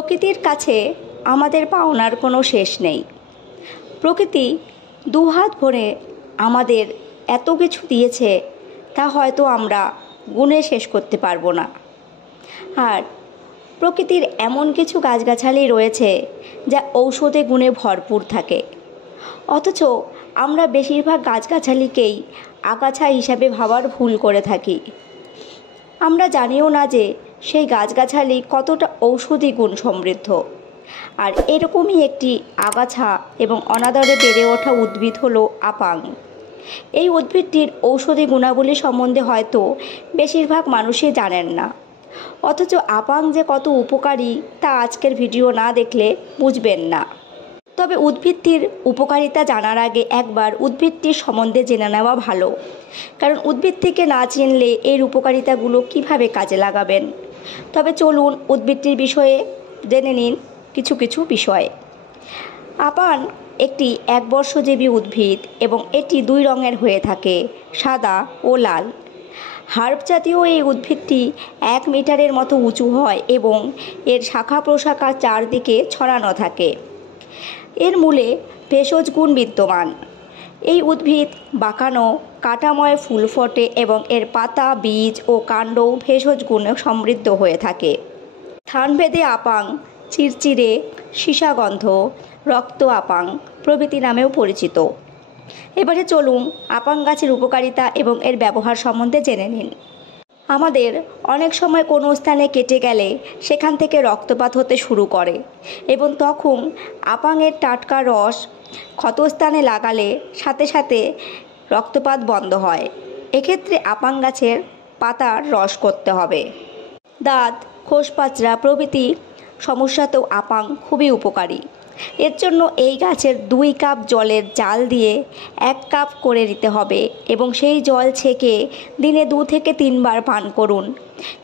প্রকৃতির কাছে আমাদের পাওনার কোনো শেষ নেই। প্রকৃতি দুহাত ভরে আমাদের এত কিছু দিয়েছে, তা হয়তো আমরা গুণে শেষ করতে পারবো না। আর প্রকৃতির এমন কিছু গাছগাছালি রয়েছে যা ঔষধে গুণে ভরপুর থাকে, অথচ আমরা বেশিরভাগ গাছগাছালিকেই আগাছা হিসাবে ভাবার ভুল করে থাকি। আমরা জানিও না যে সেই গাছগাছালি কতটা ঔষধি গুণ সমৃদ্ধ। আর এরকমই একটি আগাছা এবং অনাদরে বেড়ে ওঠা উদ্ভিদ হলো আপাং। এই উদ্ভিদটির ঔষধি গুণাবলী সম্বন্ধে হয়তো বেশিরভাগ মানুষই জানেন না, অথচ আপাং যে কত উপকারী তা আজকের ভিডিও না দেখলে বুঝবেন না। তবে উদ্ভিদটির উপকারিতা জানার আগে একবার উদ্ভিদটির সম্বন্ধে জেনে নেওয়া ভালো, কারণ উদ্ভিদ থেকে না চিনলে এর উপকারিতাগুলো কিভাবে কাজে লাগাবেন। তবে চলুন উদ্ভিদটির বিষয়ে জেনে নিন কিছু কিছু বিষয়। আপাং একটি একবর্ষজীবী উদ্ভিদ এবং এটি দুই রঙের হয়ে থাকে, সাদা ও লাল। হার্ব জাতীয় এই উদ্ভিদটি 1 মিটারের মতো উঁচু হয় এবং এর শাখা প্রশাখা চারদিকে ছড়ানো থাকে। এর মূলে ভেষজ গুণ বিদ্যমান। এই উদ্ভিদ বাঁকানো কাঁটাময় ফুল ফোটে এবং এর পাতা, বীজ ও কাণ্ডও ভেষজ গুণে সমৃদ্ধ হয়ে থাকে। স্থানভেদে আপাং চিরচিরে, সীসাগন্ধ, রক্ত আপাং প্রভৃতি নামেও পরিচিত। এবারে চলুন আপাং গাছের উপকারিতা এবং এর ব্যবহার সম্বন্ধে জেনে নিন। আমাদের অনেক সময় কোনো স্থানে কেটে গেলে সেখান থেকে রক্তপাত হতে শুরু করে এবং তখন আপাংয়ের টাটকা রস ক্ষতস্থানে লাগালে সাথে সাথে রক্তপাত বন্ধ হয়। এক্ষেত্রে আপাং গাছের পাতার রস করতে হবে। দাঁত, খোসপাচড়া প্রভৃতি সমস্যাতেও আপাং খুবই উপকারী। এর জন্য এই গাছের 2 কাপ জলের জাল দিয়ে 1 কাপ করে নিতে হবে এবং সেই জল ছেঁকে দিনে 2 থেকে 3 বার পান করুন।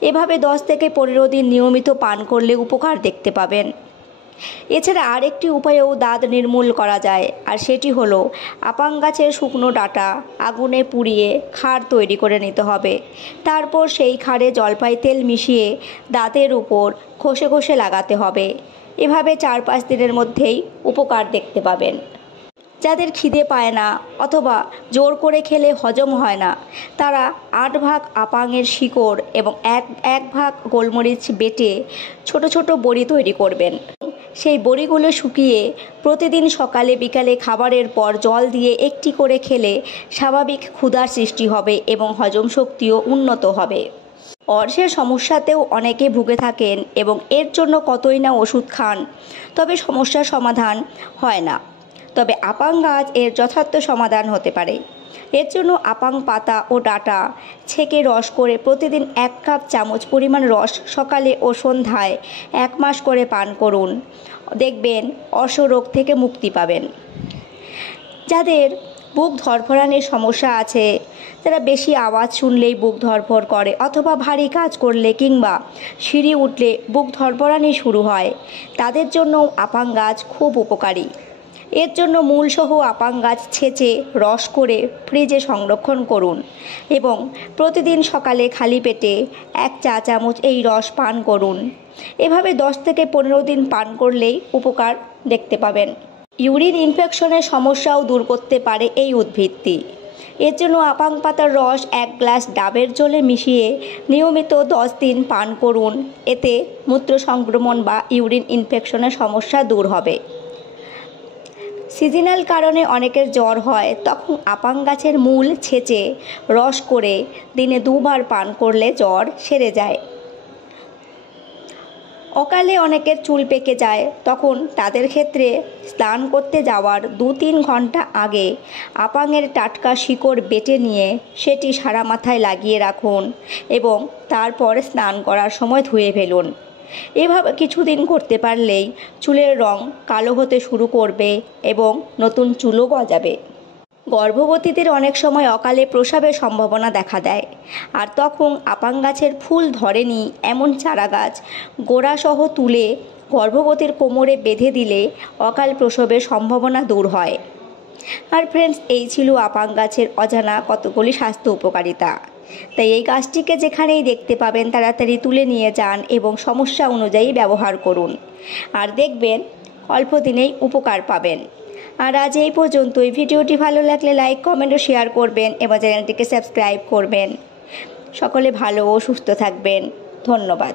এভাবে 10 থেকে 15 দিন নিয়মিত পান করলে উপকার দেখতে পাবেন। এছাড়া আরেকটি উপায়েও দাঁত নির্মূল করা যায়, আর সেটি হলো আপাং গাছের শুকনো ডাঁটা আগুনে পুড়িয়ে খাড় তৈরি করে নিতে হবে। তারপর সেই খাড়ে জলপাই তেল মিশিয়ে দাঁতের উপর ঘষে ঘষে লাগাতে হবে। এভাবে 4-5 দিনের মধ্যেই উপকার দেখতে পাবেন। যাদের খিদে পায় না অথবা জোর করে খেলে হজম হয় না, তারা 8 ভাগ আপাংয়ের শিকড় এবং এক ভাগ গোলমরিচ বেটে ছোট ছোট বড়ি তৈরি করবেন। সেই বড়িগুলো শুকিয়ে প্রতিদিন সকালে বিকালে খাবারের পর জল দিয়ে একটি করে খেলে স্বাভাবিক ক্ষুধার সৃষ্টি হবে এবং হজম শক্তিও উন্নত হবে। অর্শের সমস্যাতেও অনেকে ভুগে থাকেন এবং এর জন্য কতই না ওষুধ খান, তবে সমস্যার সমাধান হয় না। তবে আপাং গাছ এর যথার্থ সমাধান হতে পারে। এর জন্য আপাং পাতা ও ডাঁটা ছেঁকে রস করে প্রতিদিন 1 কাপ চামচ পরিমাণ রস সকালে ও সন্ধ্যায় 1 মাস করে পান করুন। দেখবেন অর্শরোগ থেকে মুক্তি পাবেন। যাদের বুক ধড়ফড়ানির সমস্যা আছে, যারা বেশি আওয়াজ শুনলেই বুক ধড়ফড় করে অথবা ভারী কাজ করলে কিংবা সিঁড়ি উঠলে বুক ধড়ফড়ানি শুরু হয়, তাদের জন্য আপাং গাছ খুব উপকারী। এর জন্য মূলসহ আপাং গাছ ছেঁচে রস করে ফ্রিজে সংরক্ষণ করুন এবং প্রতিদিন সকালে খালি পেটে 1 চা চামচ এই রস পান করুন। এভাবে 10 থেকে 15 দিন পান করলেই উপকার দেখতে পাবেন। ইউরিন ইনফেকশনের সমস্যাও দূর করতে পারে এই উদ্ভিদটি। এর জন্য আপাং পাতার রস 1 গ্লাস ডাবের জলে মিশিয়ে নিয়মিত 10 দিন পান করুন। এতে মূত্র সংক্রমণ বা ইউরিন ইনফেকশনের সমস্যা দূর হবে। সিজনাল কারণে অনেকের জ্বর হয়, তখন আপাং গাছের মূল ছেঁচে রস করে দিনে 2 বার পান করলে জ্বর সেরে যায়। অকালে অনেকের চুল পেকে যায়, তখন তাদের ক্ষেত্রে স্নান করতে যাওয়ার 2-3 ঘন্টা আগে আপাংয়ের টাটকা শিকড় বেটে নিয়ে সেটি সারা মাথায় লাগিয়ে রাখুন এবং তারপর স্নান করার সময় ধুয়ে ফেলুন। এভাবে কিছুদিন করতে পারলেই চুলের রং কালো হতে শুরু করবে এবং নতুন চুলও গজাবে। গর্ভবতীদের অনেক সময় অকালে প্রসবের সম্ভাবনা দেখা দেয়, আর তখন আপাং গাছের ফুল ধরেনি এমন চারা গাছ গোড়াসহ তুলে গর্ভবতীর কোমরে বেঁধে দিলে অকাল প্রসবের সম্ভাবনা দূর হয়। আর ফ্রেন্ডস, এই ছিল আপাং গাছের অজানা কতগুলি স্বাস্থ্য উপকারিতা। তাই এই গাছটিকে যেখানেই দেখতে পাবেন তাড়াতাড়ি তুলে নিয়ে যান এবং সমস্যা অনুযায়ী ব্যবহার করুন, আর দেখবেন অল্প দিনেই উপকার পাবেন। আর আজ এই পর্যন্তই। ভিডিওটি ভালো লাগলে লাইক, কমেন্ট ও শেয়ার করবেন এবং চ্যানেলটিকে সাবস্ক্রাইব করবেন। সকলে ভালো ও সুস্থ থাকবেন। ধন্যবাদ।